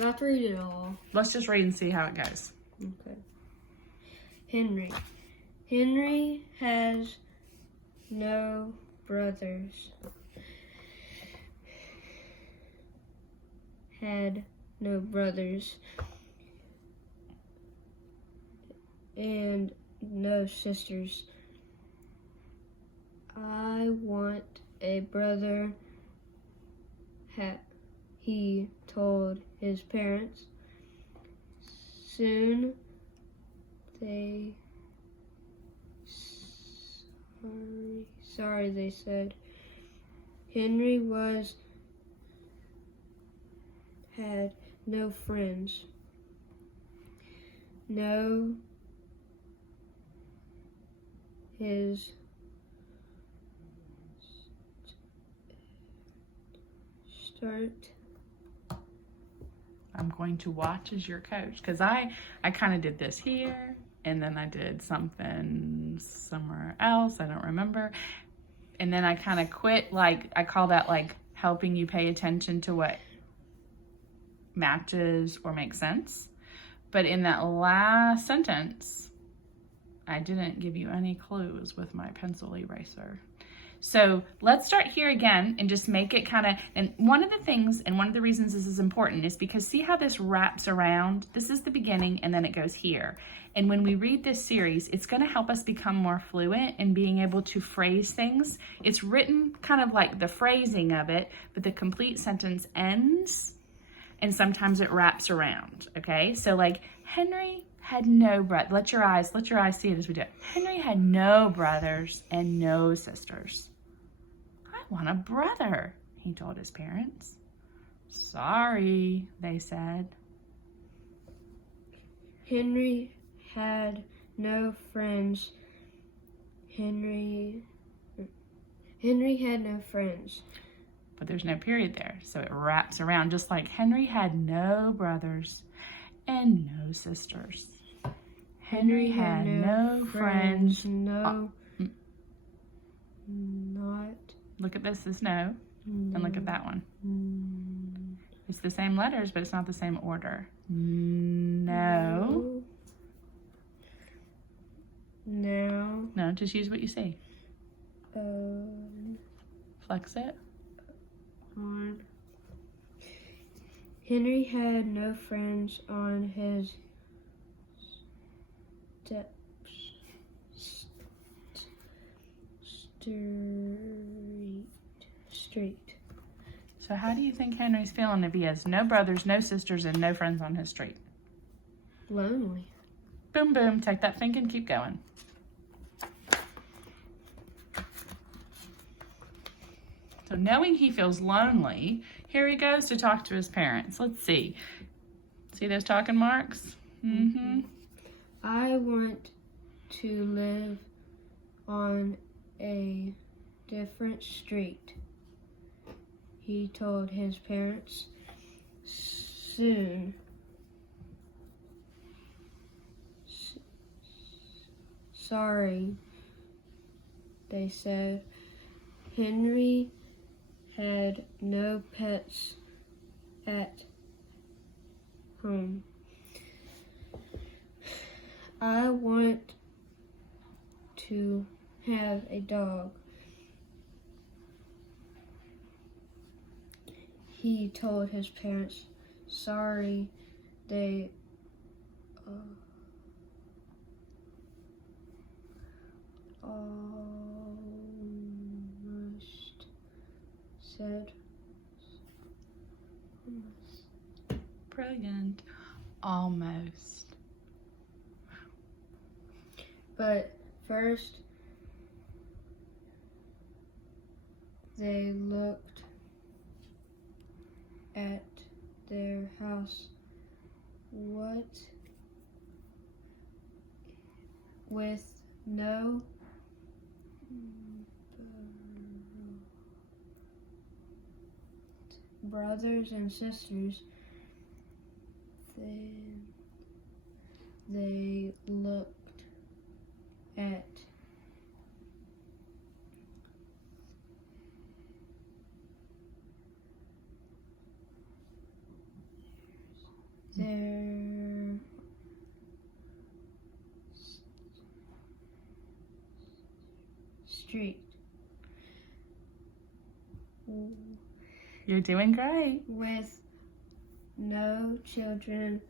Do I have to read it all? Let's just read and see how it goes. Okay. Henry. Henry has no brothers. Had no brothers. And no sisters. I want a brother, he told his parents. Soon they sorry they said. Henry had no friends. No, his start. I'm going to watch as your coach because I kind of did this here and then I did something somewhere else. I don't remember. And then I kind of quit. Like, I call that like helping you pay attention to what matches or makes sense. But in that last sentence, I didn't give you any clues with my pencil eraser. So let's start here again and just make it kind of, and one of the things, and one of the reasons this is important is because see how this wraps around? This is the beginning and then it goes here. And when we read this series, it's going to help us become more fluent in being able to phrase things. It's written kind of like the phrasing of it, but the complete sentence ends and sometimes it wraps around, okay? So like Henry had no brother. Let your eyes see it as we do it. Henry had no brothers and no sisters. I want a brother, he told his parents. Sorry, they said. Henry had no friends. Henry had no friends. But there's no period there, so it wraps around just like Henry had no brothers and no sisters. Henry had no friends. No, not. Look at this as no, and look at that one. It's the same letters, but it's not the same order. No. No. No, just use what you see. Flex it. On. Henry had no friends on his street. So how do you think Henry's feeling if he has no brothers, no sisters, and no friends on his street? Lonely. Boom, boom. Take that think and keep going. So knowing he feels lonely, here he goes to talk to his parents. Let's see. See those talking marks? Mm-hmm. I want to live on a different street, he told his parents. Soon. Sorry, they said. Henry had no pets at home. I want to have a dog, he told his parents. Sorry, they almost said. Brilliant. Almost. But first, they looked at their house. What? With no brothers and sisters, they looked at street. You're doing great. With no children.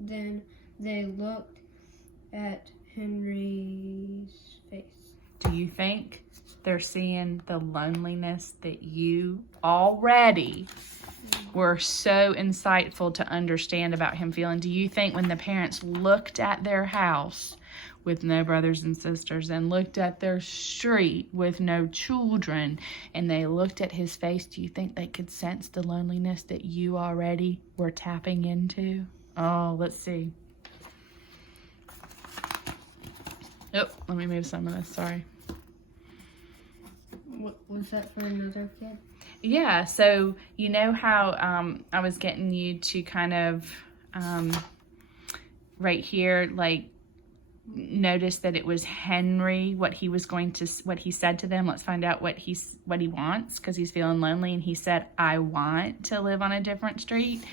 Then they looked at Henry's face. Do you think they're seeing the loneliness that you already were so insightful to understand about him feeling? Do you think when the parents looked at their house with no brothers and sisters and looked at their street with no children and they looked at his face, do you think they could sense the loneliness that you already were tapping into? Oh, let's see. Oh, let me move some of this, sorry. What was that for another kid? Yeah, so you know how I was getting you to kind of right here, like, notice that it was Henry, what he said to them. Let's find out what he wants, because he's feeling lonely, and he said, I want to live on a different street.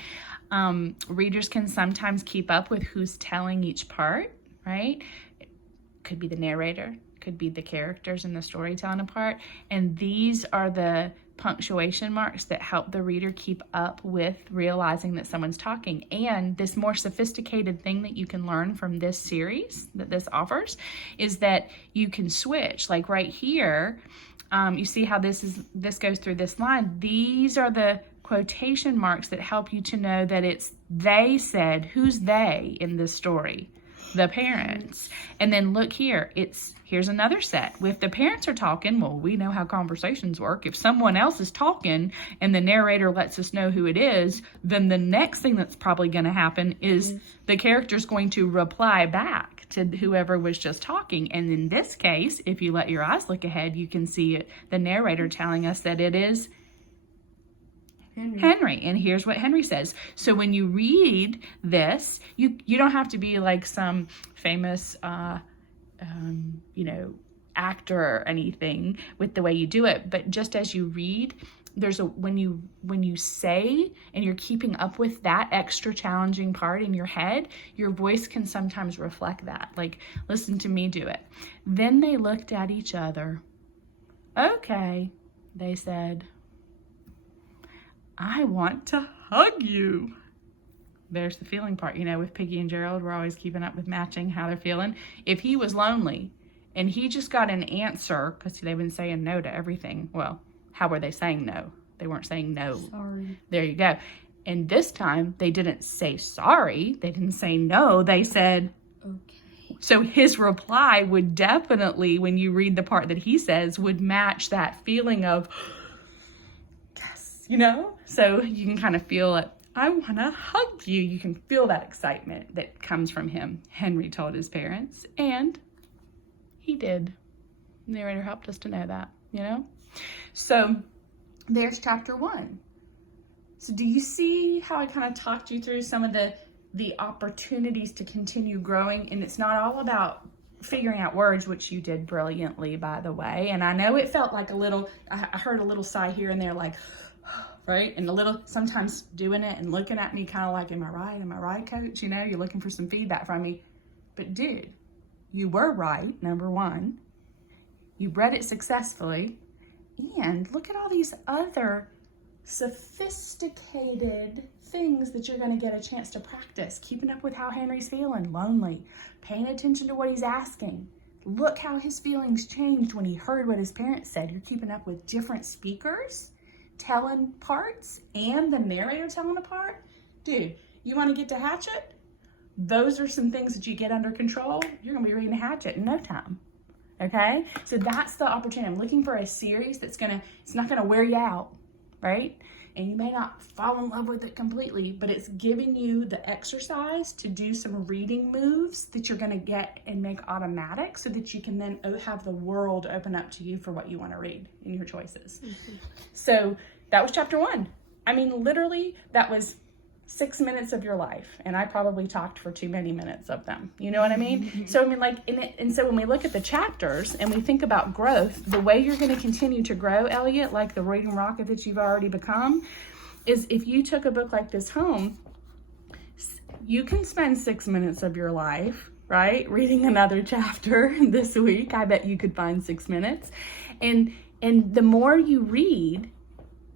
Readers can sometimes keep up with who's telling each part, right? It could be the narrator, could be the characters in the story telling a part, and these are the punctuation marks that help the reader keep up with realizing that someone's talking. And this more sophisticated thing that you can learn from this series that this offers is that you can switch. Like right here, you see how this goes through this line. These are the quotation marks that help you to know that it's they said. Who's they in this story? The parents. And then look here, here's another set. If the parents are talking, well, we know how conversations work. If someone else is talking and the narrator lets us know who it is, then the next thing that's probably going to happen is the character's going to reply back to whoever was just talking. And in this case, if you let your eyes look ahead, you can see it, the narrator telling us that it is Henry. And here's what Henry says. So when you read this, you don't have to be like some famous, actor or anything with the way you do it. But just as you read, when you say and you're keeping up with that extra challenging part in your head, your voice can sometimes reflect that. Like, listen to me do it. Then they looked at each other. Okay, they said, I want to hug you. There's the feeling part. With Piggy and Gerald, we're always keeping up with matching how they're feeling. If he was lonely and he just got an answer, because they've been saying no to everything. Well, how were they saying no? They weren't saying no. Sorry. There you go. And this time, they didn't say sorry. They didn't say no. They said, okay. So his reply would definitely, when you read the part that he says, would match that feeling of, so you can kind of feel it. I want to hug you. You can feel that excitement that comes from him. Henry told his parents, and he did. The narrator helped us to know that, So there's chapter 1. So do you see how I kind of talked you through some of the opportunities to continue growing? And it's not all about figuring out words, which you did brilliantly, by the way. And I know it felt like I heard a little sigh here and there, like, right? And a little, sometimes doing it and looking at me kind of like, am I right, coach? You're looking for some feedback from me. But dude, you were right, number one. You read it successfully. And look at all these other sophisticated things that you're going to get a chance to practice. Keeping up with how Henry's feeling, lonely, paying attention to what he's asking. Look how his feelings changed when he heard what his parents said. You're keeping up with different speakers telling parts and the narrator telling a part. Dude, you want to get to Hatchet? Those are some things that you get under control. You're going to be reading Hatchet in no time. Okay? So that's the opportunity. I'm looking for a series it's not going to wear you out, right? And you may not fall in love with it completely, but it's giving you the exercise to do some reading moves that you're going to get and make automatic so that you can then have the world open up to you for what you want to read in your choices. Mm-hmm. So that was chapter 1. I mean, literally, that was 6 minutes of your life, and I probably talked for too many minutes of them. You know what I mean? Mm-hmm. So I mean, like, and so when we look at the chapters and we think about growth, the way you're going to continue to grow, Elliott, like the reading rocket that you've already become, is if you took a book like this home, you can spend 6 minutes of your life right? Reading another chapter this week. I bet you could find 6 minutes. And the more you read,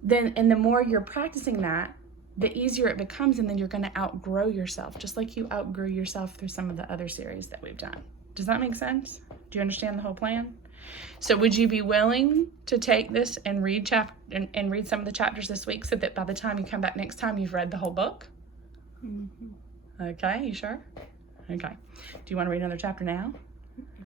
and the more you're practicing that, the easier it becomes, and then you're going to outgrow yourself, just like you outgrew yourself through some of the other series that we've done. Does that make sense? Do you understand the whole plan? So would you be willing to take this and read and read some of the chapters this week, so that by the time you come back next time, you've read the whole book? Mm-hmm. Okay, you sure? Okay. Do you want to read another chapter now?